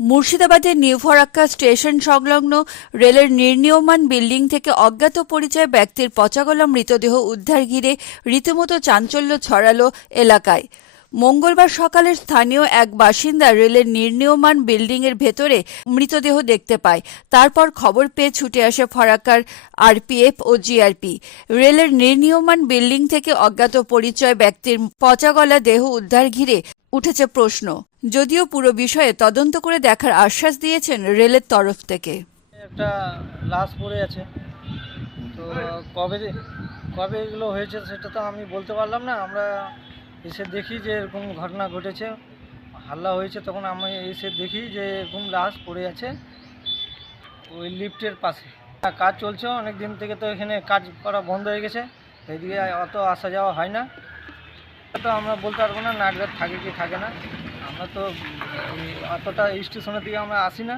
মুর্শিদাবাদের new Farakka station সংলগ্ন রেলের নির্নিয়মান বিল্ডিং থেকে অজ্ঞাত পরিচয় ব্যক্তির পচাগলা মৃতদেহ উদ্ধার ঘিরে রীতিমতো চাঞ্চল্য ছড়ালো এলাকায়। মঙ্গলবার সকালে স্থানীয় এক বাসিন্দা রেলের নির্ণীয়মান বিল্ডিংয়ের ভেতরে মৃতদেহ দেখতে পায়। তারপর খবর পেয়ে ছুটে আসে ফরাক্কার আরপিএফ ও জিআরপি। রেলের নির্ণীয়মান বিল্ডিং থেকে অজ্ঞাত পরিচয় ব্যক্তির পচাগলা দেহ উদ্ধার ঘিরে উঠেছে প্রশ্ন। যদিও পুরো বিষয়ে তদন্ত করে দেখার আশ্বাস দিয়েছেন রেলের তরফ থেকে। একটা লাশ পড়ে আছে। তো কবে কবে এগুলো হয়েছে সেটা তো আমি বলতে পারলাম না। আমরা এসে দেখি যে এরকম ঘটনা ঘটেছে। হাল্লা হয়েছে, তখন আমি এসে দেখি যে এরকম লাশ পড়ে আছে ওই লিফটের পাশে। কাজ চলছে অনেক দিন থেকে তো এখানে কাজ করা বন্ধ হয়ে গেছে, এদিকে অত আসা যাওয়া হয় না। তো আমরা বলতে পারব না নাটগার থাকে কি থাকে না। আমরা তো অতটা স্টেশনের দিকে আমরা আসি না।